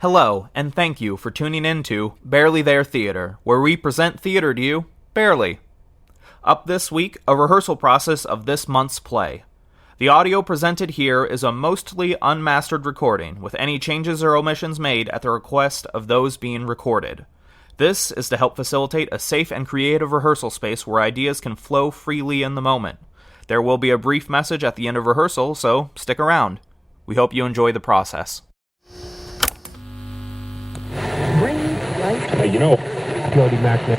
Hello, and thank you for tuning in to Barely There Theater, where we present theater to you, barely. Up this week, a rehearsal process of this month's play. The audio presented here is a mostly unmastered recording, with any changes or omissions made at the request of those being recorded. This is to help facilitate a safe and creative rehearsal space where ideas can flow freely in the moment. There will be a brief message at the end of rehearsal, so stick around. We hope you enjoy the process. Jody Magnet.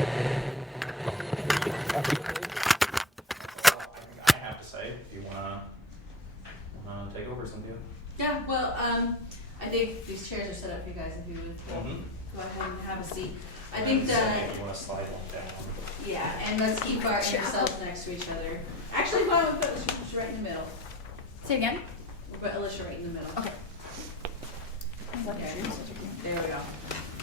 I have to say, if you wanna take over, Cynthia. Yeah, well, I think these chairs are set up for you guys if you would go ahead and have a seat. I think that, You wanna slide one down. yeah, and let's keep our yourselves next to each other. Actually, why don't we put Alisha right in the middle? Say again? We'll put Alisha right in the middle. Okay. There we go.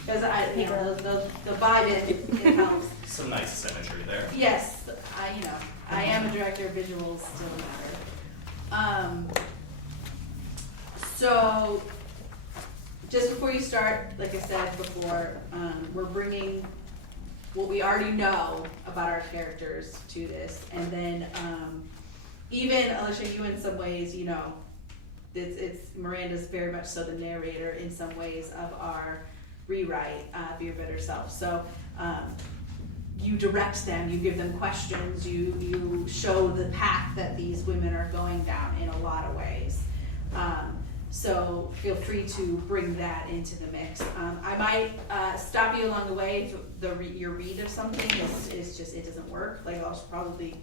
Because the vibe it helps. Some nice symmetry there. Yes, I am a director of visuals, still matter. So, just before you start, like I said before, we're bringing what we already know about our characters to this, and then even Alisha, you in some ways, it's Miranda's very much so the narrator in some ways of our rewrite, Be Your Better Self. So you direct them, you give them questions, you show the path that these women are going down in a lot of ways. So feel free to bring that into the mix. I might stop you along the way if your read of something is just, it doesn't work. Like I'll probably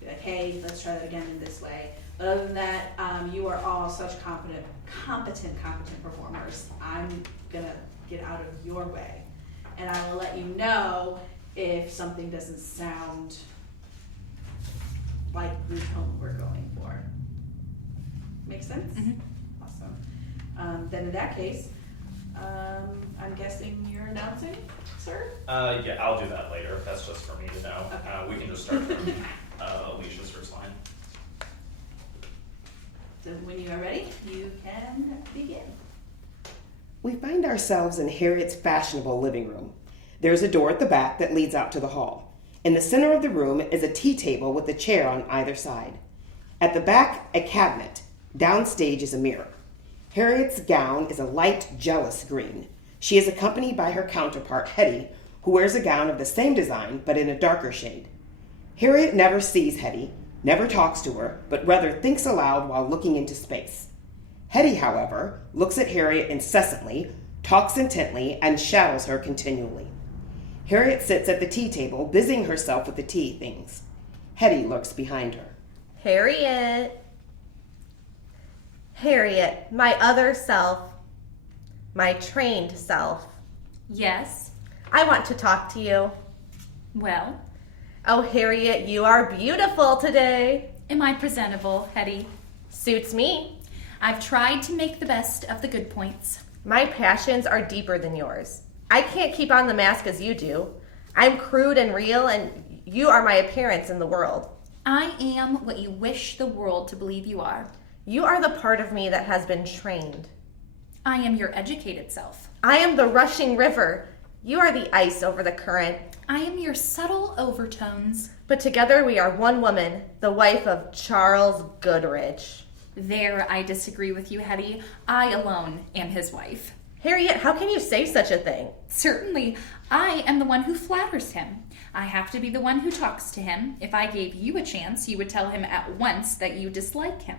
be like, hey, let's try that again in this way. But other than that, you are all such competent performers. I'm gonna get out of your way, and I will let you know if something doesn't sound like the tone we're going for. Make sense? Mm-hmm. Awesome. Then in that case, I'm guessing you're announcing, sir? Yeah, I'll do that later. That's just for me to know. Okay. We can just start from Alicia's first line. So when you are ready, you can begin. We find ourselves in Harriet's fashionable living room. There's a door at the back that leads out to the hall. In the center of the room is a tea table with a chair on either side. At the back, a cabinet. Downstage is a mirror. Harriet's gown is a light, jealous green. She is accompanied by her counterpart, Hetty, who wears a gown of the same design but in a darker shade. Harriet never sees Hetty, never talks to her, but rather thinks aloud while looking into space. Hetty, however, looks at Harriet incessantly, talks intently, and shadows her continually. Harriet sits at the tea table, busying herself with the tea things. Hetty lurks behind her. Harriet, my other self, my trained self. Yes. I want to talk to you. Well? Oh, Harriet, you are beautiful today. Am I presentable, Hetty? Suits me. I've tried to make the best of the good points. My passions are deeper than yours. I can't keep on the mask as you do. I'm crude and real, and you are my appearance in the world. I am what you wish the world to believe you are. You are the part of me that has been trained. I am your educated self. I am the rushing river. You are the ice over the current. I am your subtle overtones. But together we are one woman, the wife of Charles Goodrich. There I disagree with you, Hetty. I alone am his wife. Harriet, how can you say such a thing? Certainly, I am the one who flatters him. I have to be the one who talks to him. If I gave you a chance, you would tell him at once that you dislike him.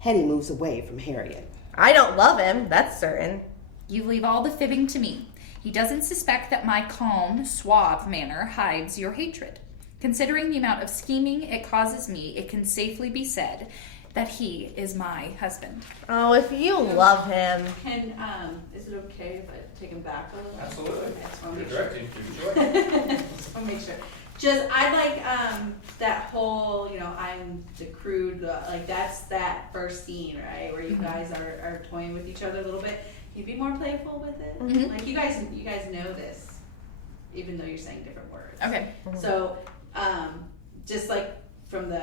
Hetty moves away from Harriet. I don't love him, that's certain. You leave all the fibbing to me. He doesn't suspect that my calm, suave manner hides your hatred. Considering the amount of scheming it causes me, it can safely be said that he is my husband. Oh, if you love him. Is it okay if I take him back a little? Absolutely. Okay, just want to You're make sure. directing. Just want to make sure. I like that whole, I'm the crude, that's that first scene, right? Where you guys are toying with each other a little bit. Can you be more playful with it? Mm-hmm. Like you guys know this, even though you're saying different words. Okay. So, just like from the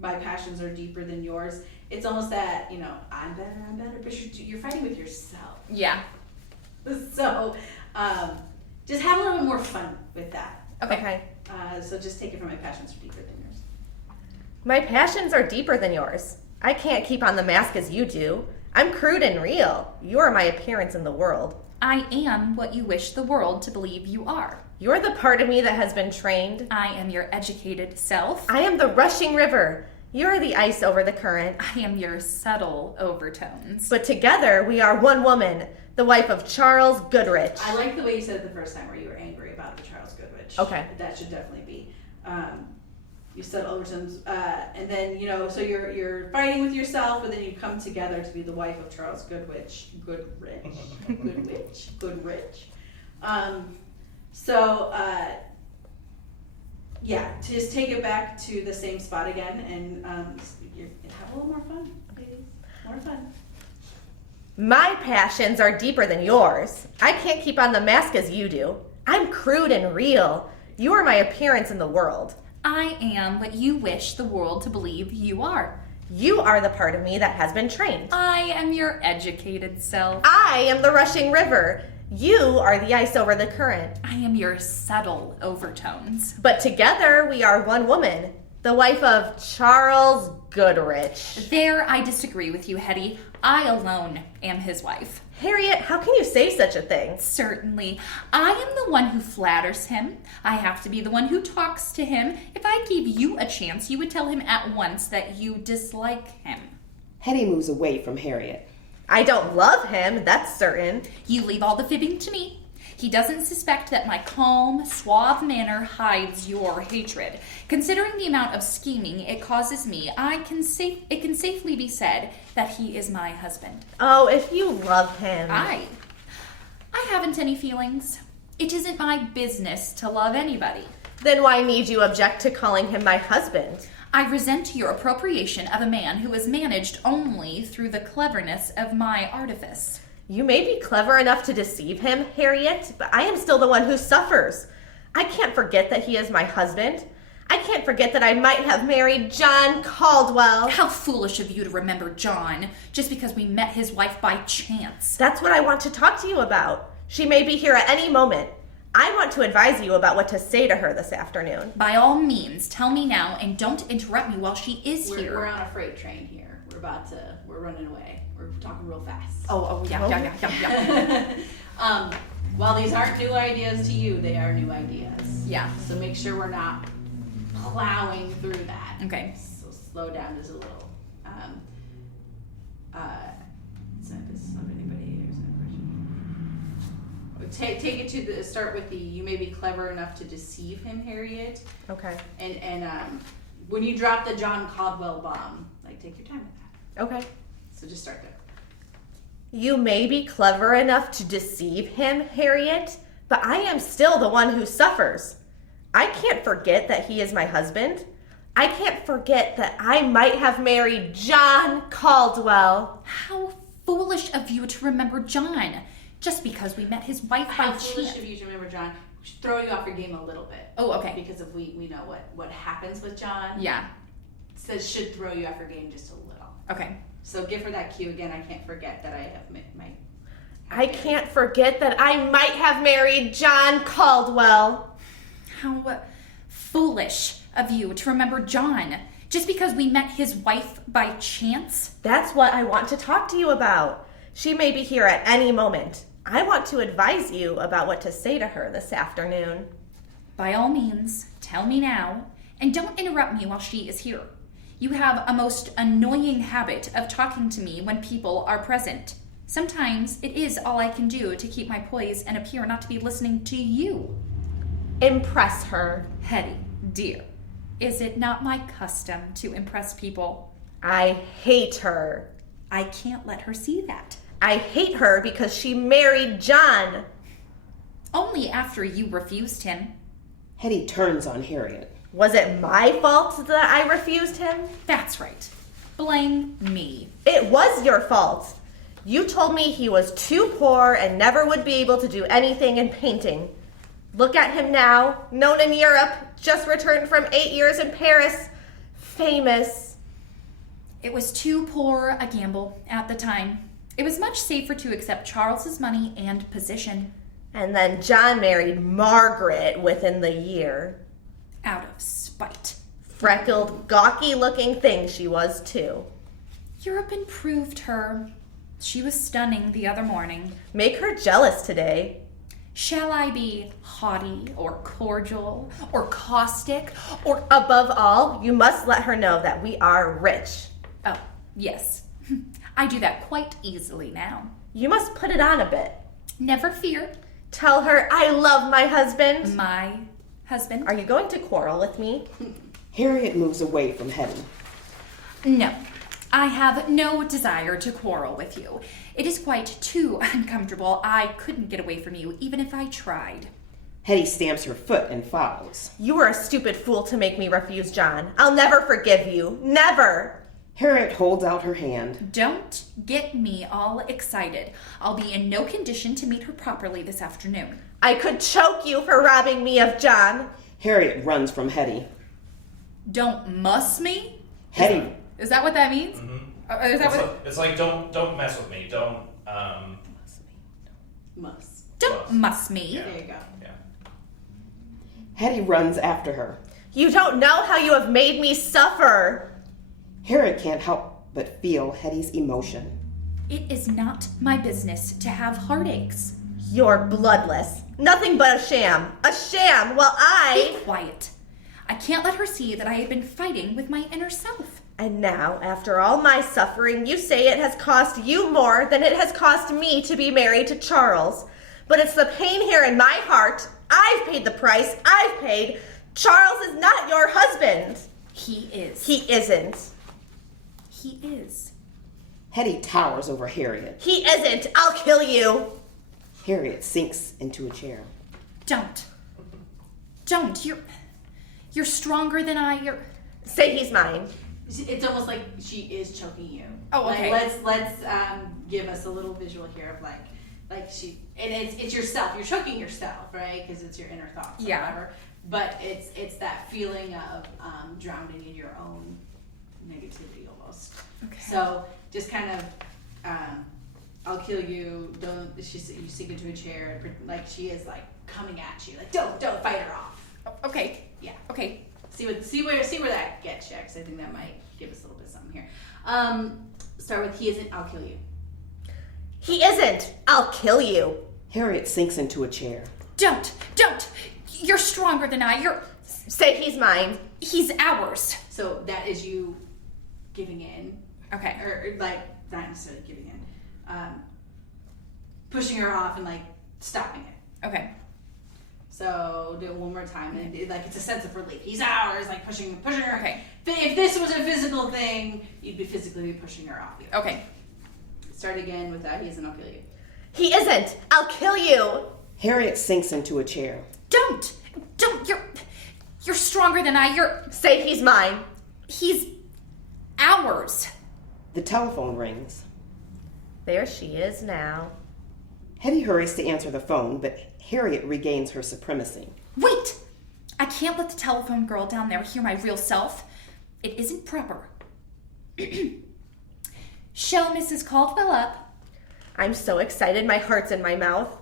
my passions are deeper than yours. It's almost that, I'm better, but you're fighting with yourself. Yeah. So, just have a little bit more fun with that. Okay. So just take it from my passions are deeper than yours. My passions are deeper than yours. I can't keep on the mask as you do. I'm crude and real. You are my appearance in the world. I am what you wish the world to believe you are. You're the part of me that has been trained. I am your educated self. I am the rushing river. You are the ice over the current. I am your subtle overtones. But together we are one woman, the wife of Charles Goodrich. I like the way you said it the first time where you were angry about the Charles Goodrich. Okay. That should definitely be. You said Overtones, and then, so you're fighting with yourself, but then you come together to be the wife of Charles Goodrich. To just take it back to the same spot again and have a little more fun, ladies. More fun. My passions are deeper than yours. I can't keep on the mask as you do. I'm crude and real. You are my appearance in the world. I am what you wish the world to believe you are. You are the part of me that has been trained. I am your educated self. I am the rushing river. You are the ice over the current. I am your subtle overtones. But together we are one woman, the wife of Charles Goodrich. There I disagree with you, Hetty. I alone am his wife. Harriet, how can you say such a thing? Certainly. I am the one who flatters him. I have to be the one who talks to him. If I gave you a chance, you would tell him at once that you dislike him. Hetty moves away from Harriet. I don't love him, that's certain. You leave all the fibbing to me. He doesn't suspect that my calm, suave manner hides your hatred. Considering the amount of scheming it causes me, it can safely be said that he is my husband. Oh, if you love him. I haven't any feelings. It isn't my business to love anybody. Then why need you object to calling him my husband? I resent your appropriation of a man who is managed only through the cleverness of my artifice. You may be clever enough to deceive him, Harriet, but I am still the one who suffers. I can't forget that he is my husband. I can't forget that I might have married John Caldwell. How foolish of you to remember John, just because we met his wife by chance. That's what I want to talk to you about. She may be here at any moment. I want to advise you about what to say to her this afternoon. By all means, tell me now, and don't interrupt me while she is here. We're on a freight train here. We're running away. We're talking real fast. Yeah. While these aren't new ideas to you, they are new ideas. Yeah. So make sure we're not plowing through that. Okay. So slow down just a little. Take it to start with you may be clever enough to deceive him, Harriet. Okay. And when you drop the John Caldwell bomb, take your time with that. Okay. So just start there. You may be clever enough to deceive him, Harriet, but I am still the one who suffers. I can't forget that he is my husband. I can't forget that I might have married John Caldwell. How foolish of you to remember John, just because we met his wife by chance. How foolish of you to remember John. We should throw you off your game a little bit. Oh, okay. Because if we know what happens with John. Yeah. It should throw you off your game just a little. Okay. So give her that cue again. I can't forget that I have I can't forget that I might have married John Caldwell. How foolish of you to remember John, just because we met his wife by chance. That's what I want to talk to you about. She may be here at any moment. I want to advise you about what to say to her this afternoon. By all means, tell me now, and don't interrupt me while she is here. You have a most annoying habit of talking to me when people are present. Sometimes it is all I can do to keep my poise and appear not to be listening to you. Impress her. Hetty, dear, is it not my custom to impress people? I hate her. I can't let her see that. I hate her because she married John. Only after you refused him. Hetty turns on Harriet. Was it my fault that I refused him? That's right. Blame me. It was your fault. You told me he was too poor and never would be able to do anything in painting. Look at him now, known in Europe, just returned from 8 years in Paris. Famous. It was too poor a gamble at the time. It was much safer to accept Charles's money and position. And then John married Margaret within the year. Out of spite. Freckled, gawky-looking thing she was, too. Europe improved her. She was stunning the other morning. Make her jealous today. Shall I be haughty or cordial or caustic or... Above all, you must let her know that we are rich. Oh, yes. I do that quite easily now. You must put it on a bit. Never fear. Tell her I love my husband. My husband? Are you going to quarrel with me? Harriet moves away from Hetty. No. I have no desire to quarrel with you. It is quite too uncomfortable. I couldn't get away from you even if I tried. Hetty stamps her foot and follows. You were a stupid fool to make me refuse John. I'll never forgive you. Never! Harriet holds out her hand. Don't get me all excited. I'll be in no condition to meet her properly this afternoon. I could choke you for robbing me of John. Harriet runs from Hetty. Don't muss me? Hetty. Is that what that means? Mm-hmm. Is that what? It's like don't mess with me. Don't Must. Don't muss me. There you go. Yeah. Hetty runs after her. You don't know how you have made me suffer. Harriet can't help but feel Hetty's emotion. It is not my business to have heartaches. You're bloodless. Nothing but a sham. A sham, while Be quiet. I can't let her see that I have been fighting with my inner self. And now, after all my suffering, you say it has cost you more than it has cost me to be married to Charles. But it's the pain here in my heart. I've paid the price. I've paid. Charles is not your husband. He is. He isn't. He is. Hetty towers over Harriet. He isn't. I'll kill you. Harriet sinks into a chair. Don't. Don't. You're stronger than I. Say he's mine. It's almost like she is choking you. Oh, okay. Let's give us a little visual here of like she, and it's yourself. You're choking yourself, right? Because it's your inner thoughts, or Yeah. whatever. But it's that feeling of drowning in your own negativity almost. Okay. So just kind of, I'll kill you. Don't. You sink into a chair, like she is like coming at you. Like don't fight her off. Okay. Yeah. Okay. See where that gets you, 'cause I think that might give us a little bit of something here. Start with he isn't, I'll kill you. He isn't. I'll kill you. Harriet sinks into a chair. Don't. You're stronger than I. Say he's mine. He's ours. So that is you giving in, Okay. or like not necessarily giving in, pushing her off and like stopping it. Okay. So do it one more time, and it's a sense of relief. He's ours, like pushing her. Okay. If this was a physical thing, you'd be physically pushing her off you. Okay. Start again with that. He isn't, I'll kill you. He isn't. I'll kill you. Harriet sinks into a chair. Don't. You're stronger than I. Say he's mine. He's ours. The telephone rings. There she is now. Hetty hurries to answer the phone, but Harriet regains her supremacy. Wait! I can't let the telephone girl down there hear my real self. It isn't proper. Show Mrs. Caldwell up. I'm so excited my heart's in my mouth.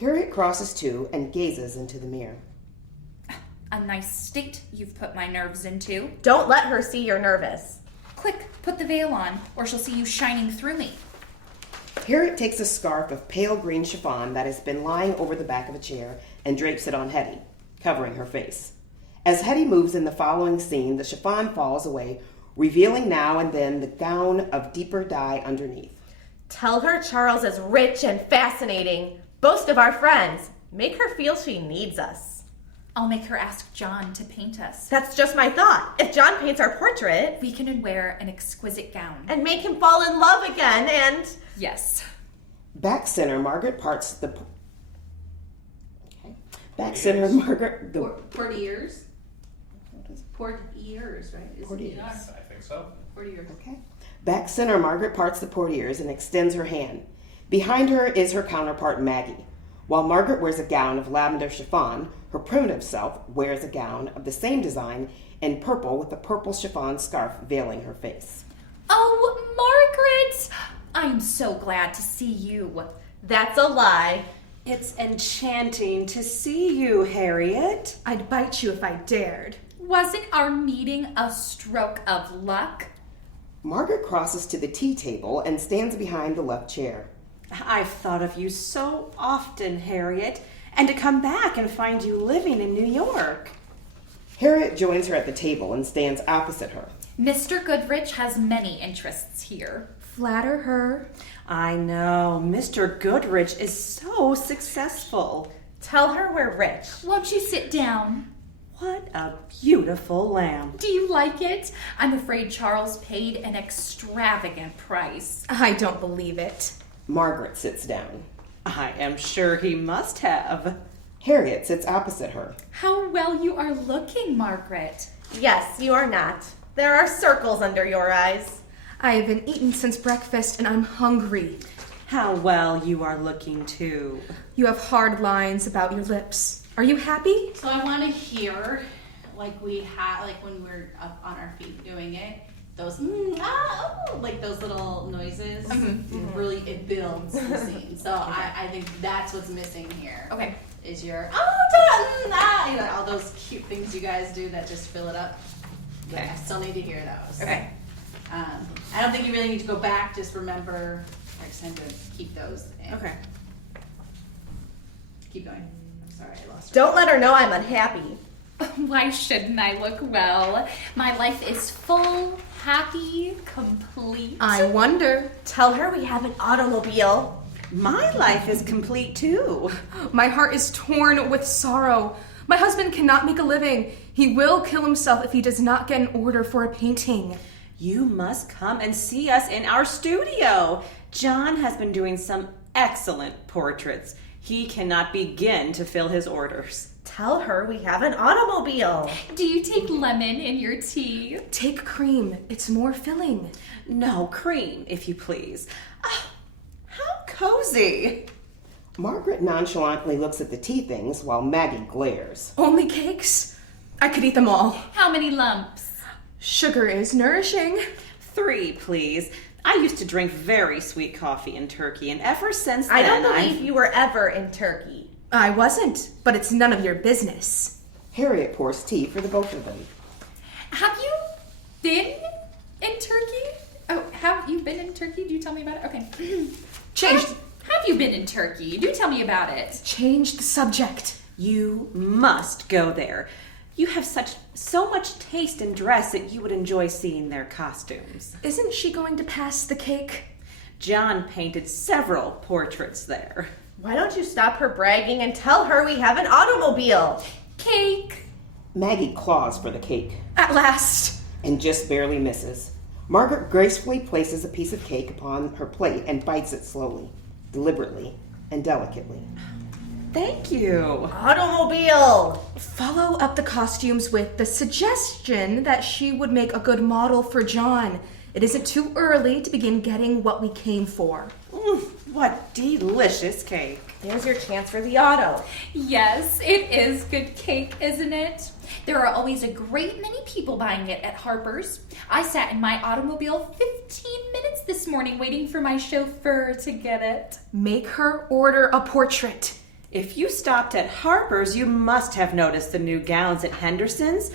Harriet crosses to and gazes into the mirror. A nice state you've put my nerves into. Don't let her see you're nervous. Quick, put the veil on, or she'll see you shining through me. Harriet takes a scarf of pale green chiffon that has been lying over the back of a chair and drapes it on Hetty, covering her face. As Hetty moves in the following scene, the chiffon falls away, revealing now and then the gown of deeper dye underneath. Tell her Charles is rich and fascinating. Boast of our friends. Make her feel she needs us. I'll make her ask John to paint us. That's just my thought. If John paints our portrait We can wear an exquisite gown. and make him fall in love again and... Yes. Back center, Margaret parts the... Okay. Back center, Margaret... The... Portiers. Portiers, right? Portiers. I think so. Portiers. Okay. Back center, Margaret parts the portieres and extends her hand. Behind her is her counterpart, Maggie. While Margaret wears a gown of lavender chiffon, her primitive self wears a gown of the same design in purple with a purple chiffon scarf veiling her face. Oh, Margaret! I'm so glad to see you. That's a lie. It's enchanting to see you, Harriet. I'd bite you if I dared. Wasn't our meeting a stroke of luck? Margaret crosses to the tea table and stands behind the left chair. I've thought of you so often, Harriet, and to come back and find you living in New York. Harriet joins her at the table and stands opposite her. Mr. Goodrich has many interests here. Flatter her. I know, Mr. Goodrich is so successful. Tell her we're rich. Won't you sit down? What a beautiful lamb. Do you like it? I'm afraid Charles paid an extravagant price. I don't believe it. Margaret sits down. I am sure he must have. Harriet sits opposite her. How well you are looking, Margaret. Yes, you are not. There are circles under your eyes. I have been eaten since breakfast and I'm hungry. How well you are looking, too. You have hard lines about your lips. Are you happy? So I want to hear, like we had, like when we're up on our feet doing it, those like those little noises. Really, it builds the scene. So I think that's what's missing here. Okay. Is your you know, all those cute things you guys do that just fill it up. Okay. I still need to hear those. Okay. I don't think you really need to go back. Just remember next time to keep those in. Okay. Keep going. I'm sorry, I lost her. Don't let her know I'm unhappy. Why shouldn't I look well? My life is full, happy, complete. I wonder. Tell her we have an automobile. My life is complete, too. My heart is torn with sorrow. My husband cannot make a living. He will kill himself if he does not get an order for a painting. You must come and see us in our studio. John has been doing some excellent portraits. He cannot begin to fill his orders. Tell her we have an automobile. Do you take lemon in your tea? Take cream. It's more filling. No cream, if you please. Ah, how cozy. Margaret nonchalantly looks at the tea things while Maggie glares. Only cakes? I could eat them all. How many lumps? Sugar is nourishing. 3, please. I used to drink very sweet coffee in Turkey, and ever since then I don't believe you were ever in Turkey. I wasn't, but it's none of your business. Harriet pours tea for the both of them. Have you been in Turkey? Oh, have you been in Turkey? Do you tell me about it? Okay. Have you been in Turkey? Do tell me about it. Change the subject. You must go there. You have so much taste in dress that you would enjoy seeing their costumes. Isn't she going to pass the cake? John painted several portraits there. Why don't you stop her bragging and tell her we have an automobile? Cake. Maggie claws for the cake At last. and just barely misses. Margaret gracefully places a piece of cake upon her plate and bites it slowly, deliberately, and delicately. Thank you. Automobile! Follow up the costumes with the suggestion that she would make a good model for John. It isn't too early to begin getting what we came for. What delicious cake. There's your chance for the auto. Yes, it is good cake, isn't it? There are always a great many people buying it at Harper's. I sat in my automobile 15 minutes this morning waiting for my chauffeur to get it. Make her order a portrait. If you stopped at Harper's, you must have noticed the new gowns at Henderson's.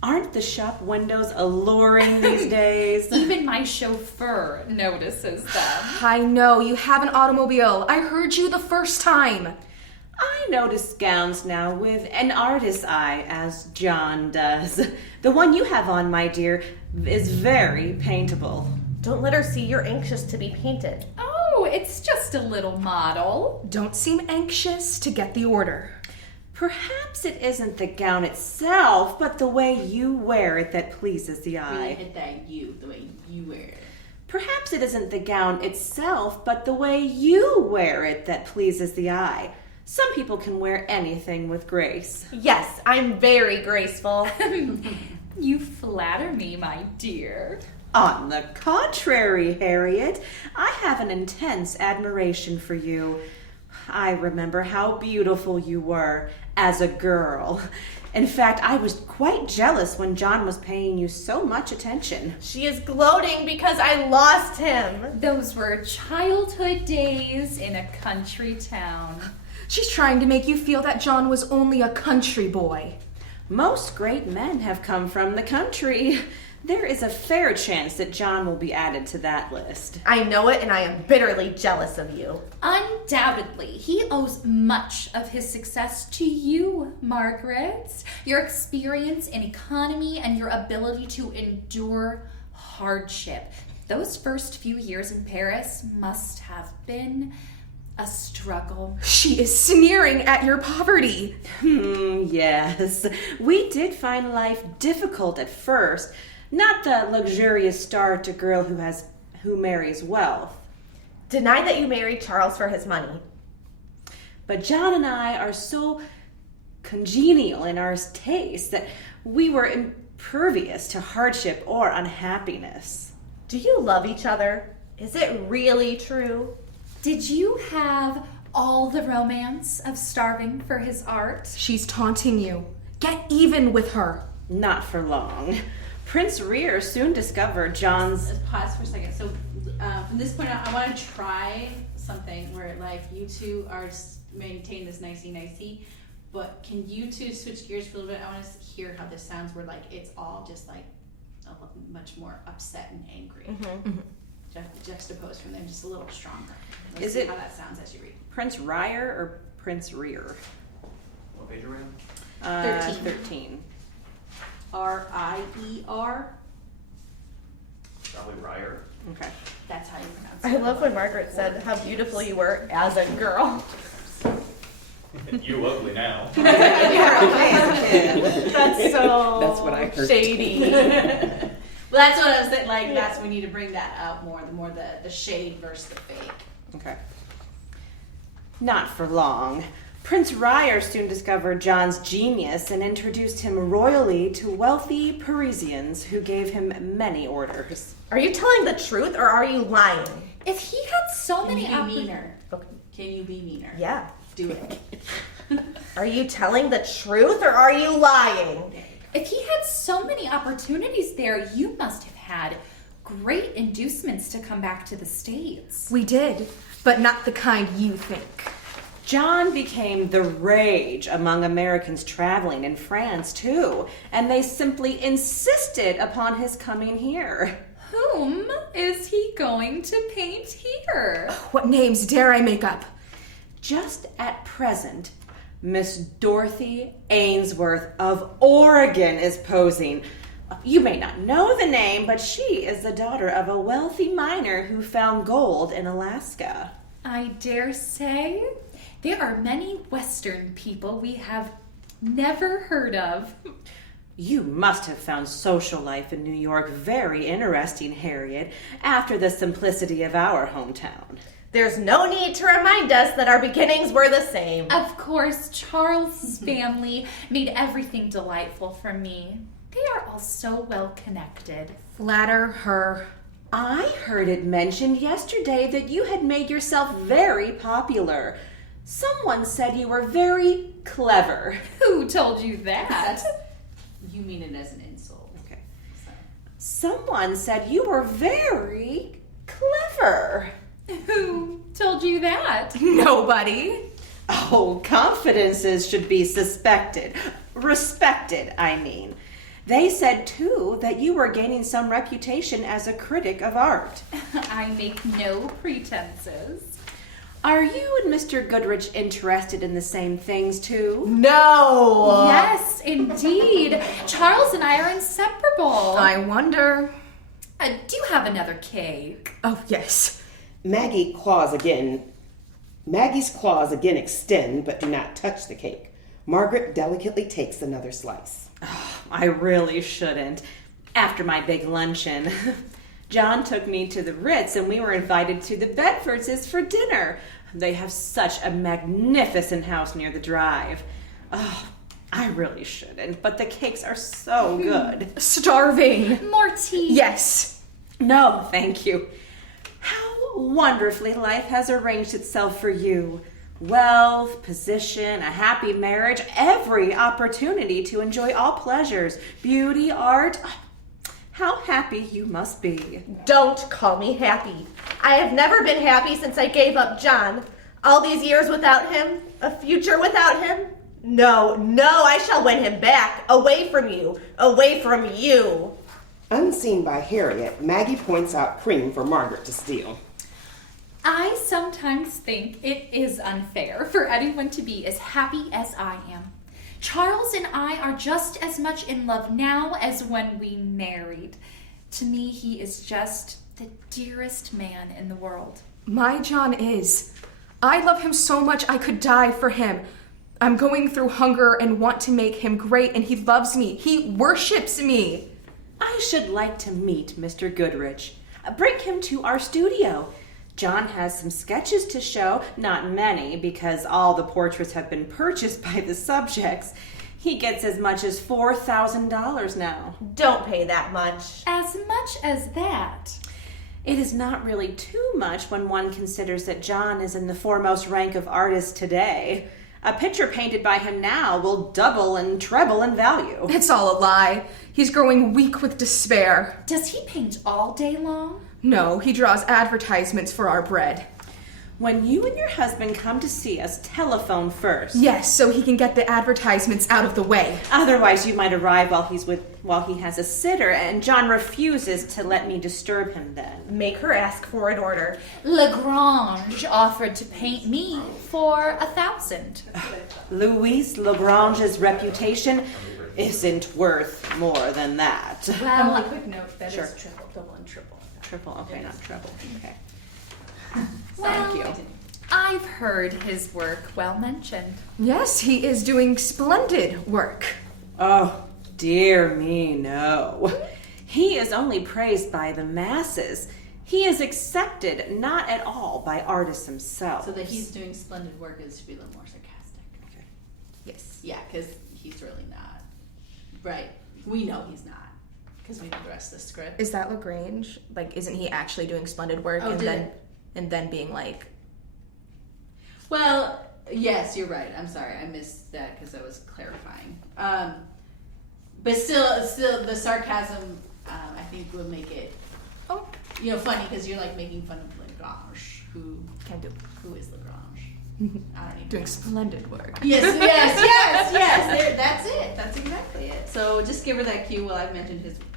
Aren't the shop windows alluring these days? Even my chauffeur notices them. I know, you have an automobile. I heard you the first time. I notice gowns now with an artist's eye, as John does. The one you have on, my dear, is very paintable. Don't let her see you're anxious to be painted. Oh, it's just a little model. Don't seem anxious to get the order. Perhaps it isn't the gown itself, but the way you wear it that pleases the Really eye. hit that the way you wear it. Perhaps it isn't the gown itself, but the way you wear it that pleases the eye. Some people can wear anything with grace. Yes, I'm very graceful. You flatter me, my dear. On the contrary, Harriet, I have an intense admiration for you. I remember how beautiful you were as a girl. In fact, I was quite jealous when John was paying you so much attention. She is gloating because I lost him. Those were childhood days in a country town. She's trying to make you feel that John was only a country boy. Most great men have come from the country. There is a fair chance that John will be added to that list. I know it, and I am bitterly jealous of you. Undoubtedly, he owes much of his success to you, Margaret. Your experience in economy and your ability to endure hardship. Those first few years in Paris must have been a struggle. She is sneering at your poverty. Yes. We did find life difficult at first. Not the luxurious start to girl who marries wealth. Deny that you married Charles for his money. But John and I are so congenial in our tastes that we were impervious to hardship or unhappiness. Do you love each other? Is it really true? Did you have all the romance of starving for his art? She's taunting you. Get even with her. Not for long. Prince Rear soon discovered John's... Let's pause for a second. So from this point on, I want to try something where like you two are maintain this nicey, but can you two switch gears for a little bit? I want to hear how this sounds where like it's all just like much more upset and angry. Juxtaposed from them, just a little stronger. Let's see how that sounds as you read. Prince Rear or Prince Rear? What page are we on? 13. R-I-E-R. Probably Ryer. Okay. That's how you pronounce I it. love when Margaret said how beautiful you were as a girl. You ugly now. That's so That's what I heard. shady. Well, that's what I was saying. Like, that's we need to bring that out more. The more the shade versus the fake. Okay. Not for long. Prince Rear soon discovered John's genius and introduced him royally to wealthy Parisians who gave him many orders. Are you telling the truth or are you lying? If he had so Can many you be meaner? Okay. Can you be meaner? Yeah. Do it. Are you telling the truth or are you lying? If he had so many opportunities there, you must have had great inducements to come back to the States. We did, but not the kind you think. John became the rage among Americans traveling in France, too, and they simply insisted upon his coming here. Whom is he going to paint here? What names dare I make up? Just at present, Miss Dorothy Ainsworth of Oregon is posing. You may not know the name, but she is the daughter of a wealthy miner who found gold in Alaska. I dare say there are many Western people we have never heard of. You must have found social life in New York very interesting, Harriet, after the simplicity of our hometown. There's no need to remind us that our beginnings were the same. Of course, Charles' family made everything delightful for me. They are all so well connected. Flatter her. I heard it mentioned yesterday that you had made yourself very popular. Someone said you were very clever. Who told you that? You mean it as an insult. Okay. So. Someone said you were very clever. Who told you that? Nobody. Oh, confidences should be suspected. Respected, I mean. They said, too, that you were gaining some reputation as a critic of art. I make no pretenses. Are you and Mr. Goodrich interested in the same things, too? No! Yes, indeed. Charles and I are inseparable. I wonder. Do you have another cake? Oh, yes. Maggie's claws again extend but do not touch the cake. Margaret delicately takes another slice. I really shouldn't. After my big luncheon, John took me to the Ritz and we were invited to the Bedfordses for dinner. They have such a magnificent house near the drive. Oh, I really shouldn't, but the cakes are so good. Starving. More tea. Yes. No, thank you. How wonderfully life has arranged itself for you. wealth, position, a happy marriage, every opportunity to enjoy all pleasures, beauty, art. How happy you must be. Don't call me happy. I have never been happy since I gave up John. All these years without him, a future without him. No, I shall win him back. Away from you. Away from you. Unseen by Harriet, Maggie points out cream for Margaret to steal. I sometimes think it is unfair for anyone to be as happy as I am. Charles and I are just as much in love now as when we married. To me, he is just the dearest man in the world. My John is. I love him so much I could die for him. I'm going through hunger and want to make him great, and he loves me. He worships me. I should like to meet Mr. Goodrich. Bring him to our studio. John has some sketches to show, not many, because all the portraits have been purchased by the subjects. He gets as much as $4,000 now. Don't pay that much. As much as that. It is not really too much when one considers that John is in the foremost rank of artists today. A picture painted by him now will double and treble in value. It's all a lie. He's growing weak with despair. Does he paint all day long? No, he draws advertisements for our bread. When you and your husband come to see us, telephone first. Yes, so he can get the advertisements out of the way. Otherwise, you might arrive while he has a sitter, and John refuses to let me disturb him then. Make her ask for an order. Lagrange offered to paint me for $1,000. Louise Lagrange's reputation isn't worth more than that. Well, a quick note, that Sure. is triple, double, and triple. Triple, okay, not treble. Okay. well, Thank you. I've heard his work well mentioned. Yes, he is doing splendid work. Oh, dear me, no. He is only praised by the masses. He is accepted not at all by artists themselves. So that he's doing splendid work is to be a little more sarcastic. Okay. Yes. Yeah, because he's really not. Right. We know he's not. Because we know the rest of the script. Is that Lagrange? Like, isn't he actually doing splendid work and then being like... Well, yes, you're right. I'm sorry. I missed that because I was clarifying. But still, the sarcasm, I think, will make it, funny because you're like making fun of Lagrange, who is Lagrange? I don't even doing know. splendid work. Yes. That's it. That's exactly it. So just give her that cue. Well,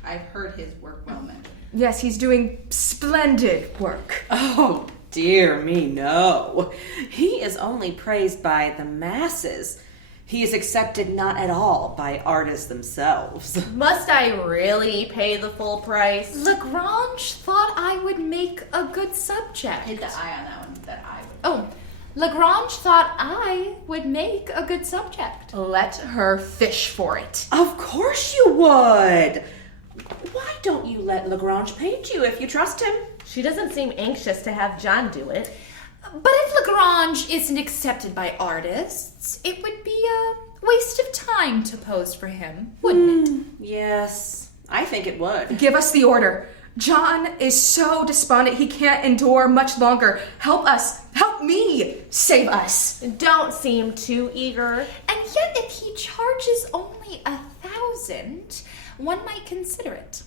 I've heard his work well mentioned. Yes, he's doing splendid work. Oh, dear me, no. He is only praised by the masses. He is accepted not at all by artists themselves. Must I really pay the full price? Lagrange thought I would make a good subject. Hit the eye on that one. That eye. Oh, Lagrange thought I would make a good subject. Let her fish for it. Of course you would. Why don't you let Lagrange paint you if you trust him? She doesn't seem anxious to have John do it. But if Lagrange isn't accepted by artists, it would be a waste of time to pose for him, wouldn't it? Yes, I think it would. Give us the order. John is so despondent he can't endure much longer. Help us. Help me. Save us. Don't seem too eager. And yet if he charges only $1,000, one might consider it.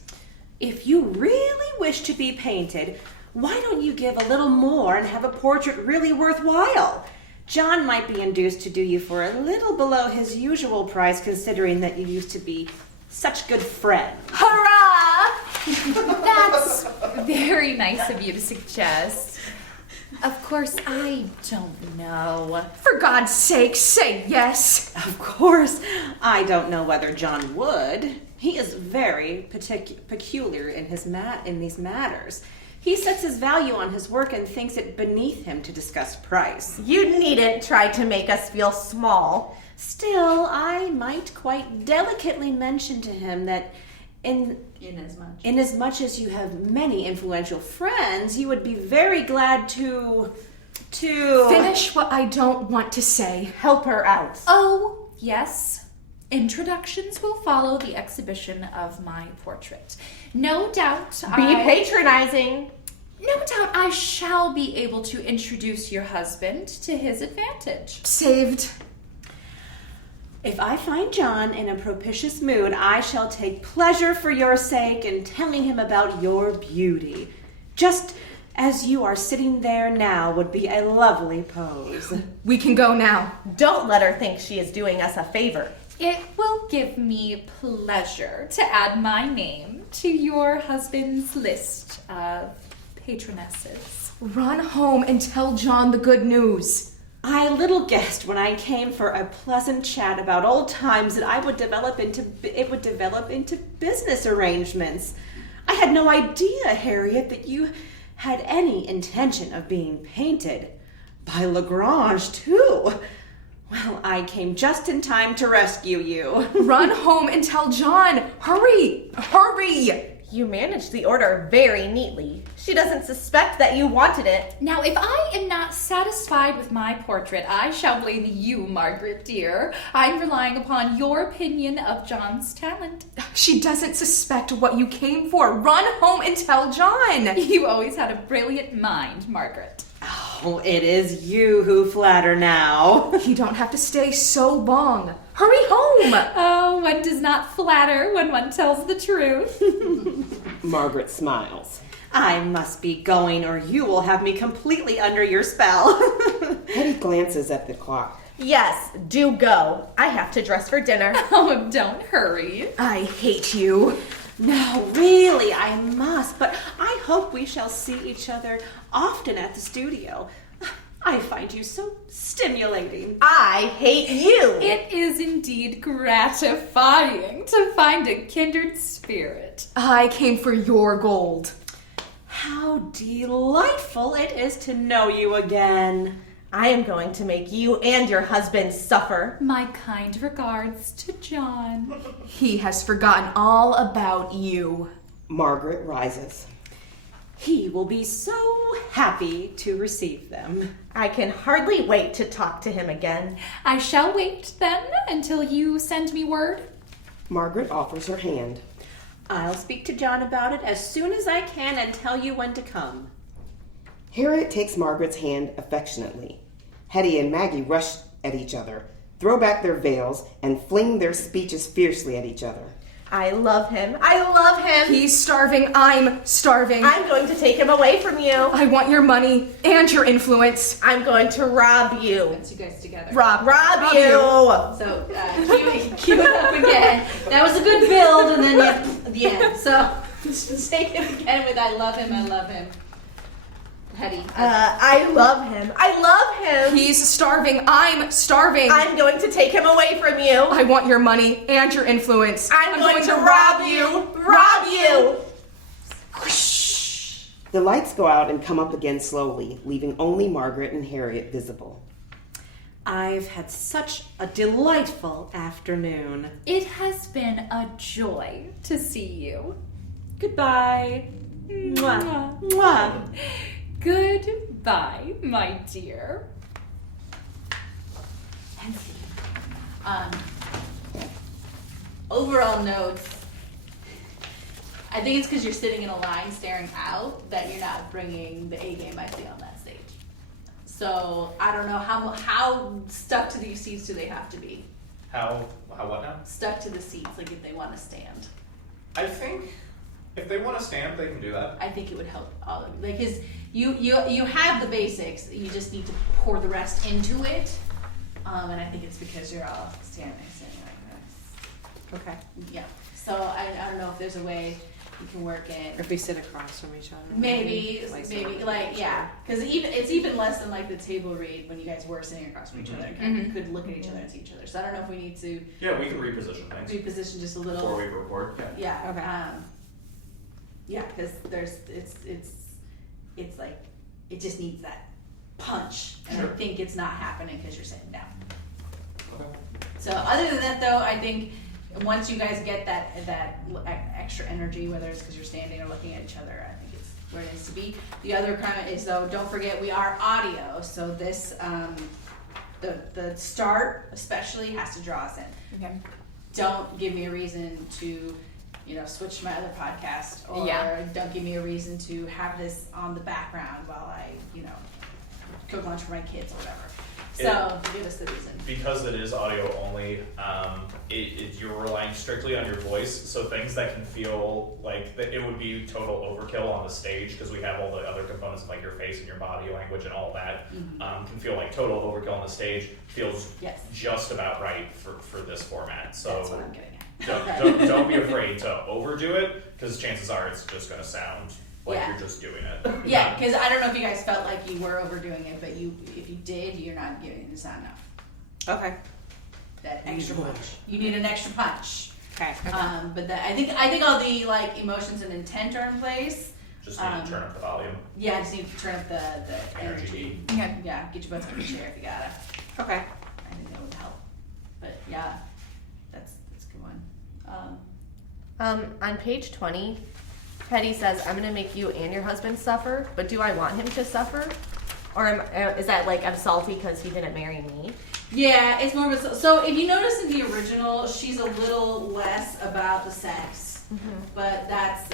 If you really wish to be painted, why don't you give a little more and have a portrait really worthwhile? John might be induced to do you for a little below his usual price, considering that you used to be such good friends. Hurrah! That's very nice of you to suggest. Of course, I don't know. For God's sake, say yes. Of course, I don't know whether John would. He is very peculiar in these matters. He sets his value on his work and thinks it beneath him to discuss price. You needn't try to make us feel small. Still, I might quite delicately mention to him that inasmuch as you have many influential friends, you would be very glad to Finish what I don't want to say. Help her out. Oh, yes. Introductions will follow the exhibition of my portrait. No doubt Be patronizing. No doubt I shall be able to introduce your husband to his advantage. Saved. If I find John in a propitious mood, I shall take pleasure for your sake in telling him about your beauty. Just as you are sitting there now would be a lovely pose. We can go now. Don't let her think she is doing us a favor. It will give me pleasure to add my name to your husband's list of patronesses. Run home and tell John the good news. I little guessed when I came for a pleasant chat about old times that it would develop into business arrangements. I had no idea, Harriet, that you had any intention of being painted. By Lagrange, too. Well, I came just in time to rescue you. Run home and tell John. Hurry! Hurry! You managed the order very neatly. She doesn't suspect that you wanted it. Now, if I am not satisfied with my portrait, I shall blame you, Margaret, dear. I'm relying upon your opinion of John's talent. She doesn't suspect what you came for. Run home and tell John. You always had a brilliant mind, Margaret. Oh, it is you who flatter now. You don't have to stay so long. Hurry home! Oh, one does not flatter when one tells the truth. Margaret smiles. I must be going or you will have me completely under your spell. Hetty glances at the clock. Yes, do go. I have to dress for dinner. Oh, don't hurry. I hate you. No, really, I must, but I hope we shall see each other often at the studio. I find you so stimulating. I hate you. It is indeed gratifying to find a kindred spirit. I came for your gold. How delightful it is to know you again. I am going to make you and your husband suffer. My kind regards to John. He has forgotten all about you. Margaret rises. He will be so happy to receive them. I can hardly wait to talk to him again. I shall wait then until you send me word. Margaret offers her hand. I'll speak to John about it as soon as I can and tell you when to come. Harriet takes Margaret's hand affectionately. Hetty and Maggie rush at each other, throw back their veils, and fling their speeches fiercely at each other. I love him. I love him. He's starving. I'm starving. I'm going to take him away from you. I want your money and your influence. I'm going to rob you. Once you guys together. Rob Rob you. So, cue it up again. That was a good build, and then at the end. So, just take it again with I love him, I love him. Hetty. I love him. I love him. He's starving. I'm starving. I'm going to take him away from you. I want your money and your influence. I'm going to rob you. Rob you. The lights go out and come up again slowly, leaving only Margaret and Harriet visible. I've had such a delightful afternoon. It has been a joy to see you. Goodbye. Mwah. Mwah. Goodbye, my dear. Overall notes. I think it's because you're sitting in a line staring out that you're not bringing the A game I see on that stage. So I don't know how stuck to these seats do they have to be? How what now? Stuck to the seats, like if they want to stand. I think if they want to stand, they can do that. I think it would help all of you. Like, cause you have the basics. You just need to pour the rest into it. And I think it's because you're all standing like this. Okay. Yeah. So I don't know if there's a way you can work in. If we sit across from each other. Maybe, yeah. Because it's even less than like the table read when you guys were sitting across from each other. You could look at each other and see each other. So I don't know if we need to Yeah, we can reposition things reposition just a little. before we record. Yeah. Yeah. Okay. Yeah, because it's like it just needs that punch, and Sure. I think it's not happening because you're sitting down. Okay. So other than that, though, I think once you guys get that extra energy, whether it's because you're standing or looking at each other, I think it's where it needs to be. The other comment is, though, don't forget we are audio, so this the start especially has to draw us in. Okay. Don't give me a reason to switch to my other podcast, or don't give me a reason to have this on the background while I, cook lunch for my kids or whatever. So give us the reason. Because it is audio only, you're relying strictly on your voice, so things that can feel like it would be total overkill on the stage, because we have all the other components of like your face and your body language and all that, can feel like total overkill on the stage, feels just about right for this format. So that's what I'm getting at. don't be afraid to overdo it, because chances are it's just going to sound like you're just doing it. Yeah, because I don't know if you guys felt like you were overdoing it, but if you did, you're not giving it. It's not enough. Okay. That extra punch. You need an extra punch. Okay. But I think all the emotions and intent are in place. Just need to turn up the volume. Yeah, just need to turn up the energy. Yeah, get your butts on the chair if you gotta. Okay. I think that would help. But yeah, that's a good one. On page 20, Hetty says, I'm going to make you and your husband suffer, but do I want him to suffer? Or is that like, I'm salty because he didn't marry me? Yeah, it's more of a... So if you notice in the original, she's a little less about the sex. But that's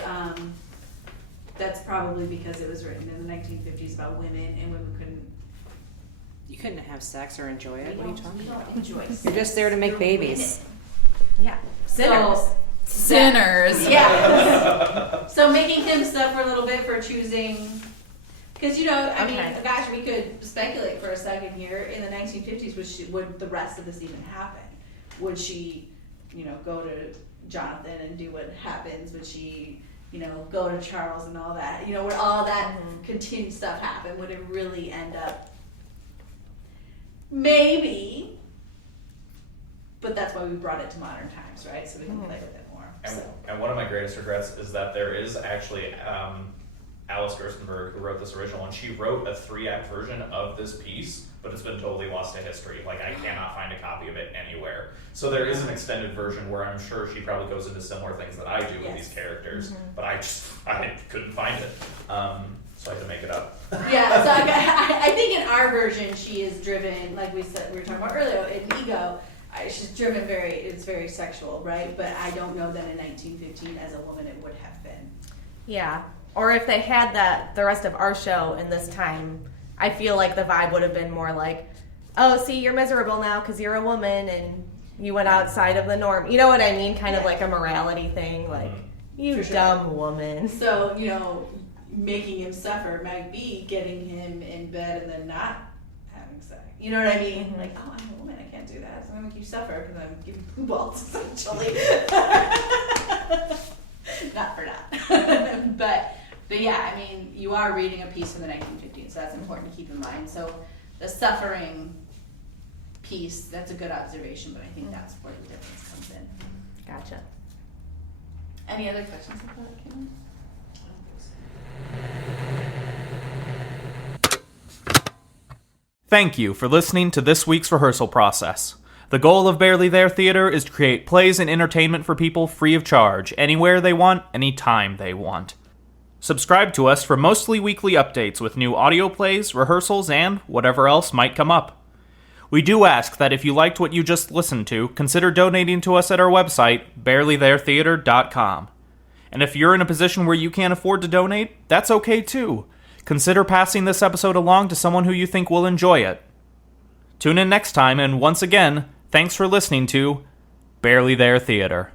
probably because it was written in the 1950s about women, and women couldn't... You couldn't have sex or enjoy it. What are you talking about? Enjoy sex. You're just there to make babies. Yeah. Sinners. Sinners. Yeah. So making him suffer a little bit for choosing, because I mean, gosh, we could speculate for a second here. In the 1950s, would the rest of this even happen? Would she, go to Jonathan and do what happens? Would she, go to Charles and all that? Would all that continued stuff happen? Would it really end up? Maybe. But that's why we brought it to modern times, right? So we can play with it more. And one of my greatest regrets is that there is actually Alice Gerstenberg, who wrote this original, and she wrote a 3-act version of this piece, but it's been totally lost to history. Like, I cannot find a copy of it anywhere. So there is an extended version where I'm sure she probably goes into similar things that I do with these characters, but I couldn't find it. So I had to make it up. Yeah, so I think in our version, she is driven, like we were talking about earlier, in ego. She's driven it's very sexual, right? But I don't know that in 1915 as a woman it would have been. Yeah. Or if they had the rest of our show in this time, I feel like the vibe would have been more like, oh, see, you're miserable now because you're a woman and you went outside of the norm. You know what I mean? Kind of like a morality thing, like, you dumb woman. So, making him suffer might be getting him in bed and then not having sex. You know what I mean? Like, oh, I'm a woman, I can't do that. So I'm going to make you suffer because I'm giving poo balls, essentially. Not for that. But yeah, I mean, you are reading a piece from the 1915s, so that's important to keep in mind. So the suffering piece, that's a good observation, but I think that's where the difference comes in. Gotcha. Any other questions about that, Kim? Thank you for listening to this week's rehearsal process. The goal of Barely There Theater is to create plays and entertainment for people free of charge, anywhere they want, anytime they want. Subscribe to us for mostly weekly updates with new audio plays, rehearsals, and whatever else might come up. We do ask that if you liked what you just listened to, consider donating to us at our website, barelytheretheater.com. And if you're in a position where you can't afford to donate, that's okay too. Consider passing this episode along to someone who you think will enjoy it. Tune in next time, and once again, thanks for listening to Barely There Theater.